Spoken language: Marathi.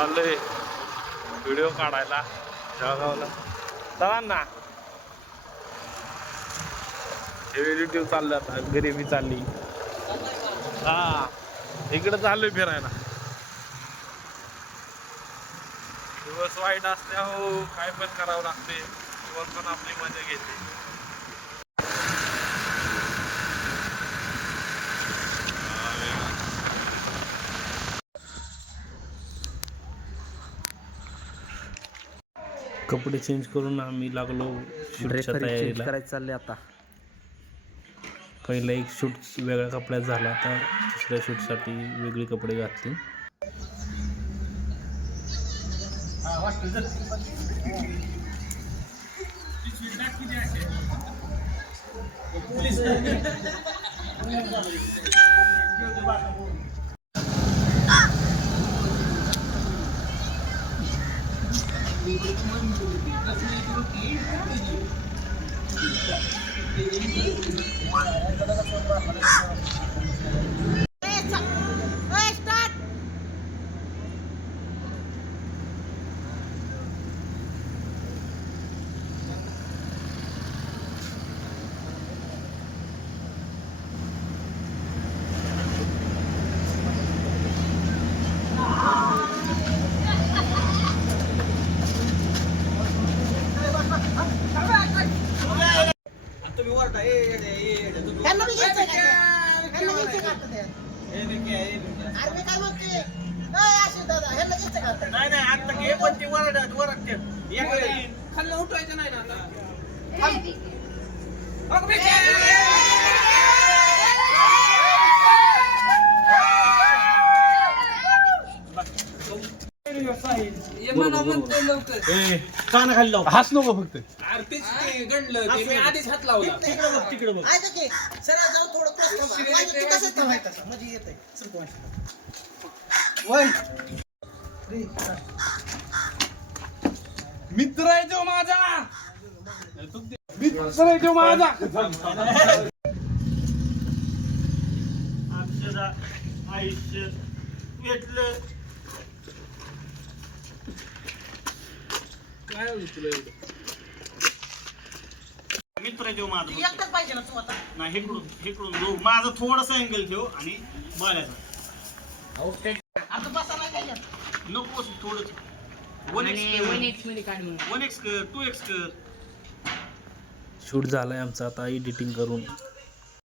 चाललोय. व्हिडिओ काढायला. जळगावला. चला ना. हे रिलेटिव्ह चालले आता. घरी मी चालली. हा. इकडे चाललोय फिरायला. दिवस वाईट असल्या हो काय पण करावं लागते. दिवस पण आपली मजा घेते. कपडे चेंज करून आम्ही लागलो शूटच्या तयारीला. करायचं चाललंय आता. पहिला एक शूट वेगळ्या कपड्यात झाला आता दुसऱ्या शूटसाठी वेगळे कपडे घातले. Thank you. ह्यांना बी घ्यायचं का त्या? ह्यांना घ्यायचं का आता त्या? अरे मी काय म्हणते? अय, आशिष दादा ह्यांना घ्यायचं का आता? खाल्लं उठवायचं नाही ना आता? ये म्हणा म्हणतोय लवकर. हाच नको फक्त. अरे तेच ते गणलं ते मी आधीच हात लावला. तिकडं बघ, तिकडं बघ. ऐका की, सरळ जाऊन थोडं थांबा. माझं तू तसंच थांबायचं असं, म्हणजे. मित्र आहे तो माझा. मित्र आहे तो माझा. आयुष्य भेटलं. काय होईल तुला एवढं मित्र माझं फक्त. एकटाच पाहिजे ना तू आता. नाही इकडून इकडून जो माझं थोडस अँगल ठेव आणि बघायचं आता बसा नाही? नको थोडं वन एक्स वन एक्स कर. टू एक्स कर शूट झालाय आमचं आता एडिटिंग करून.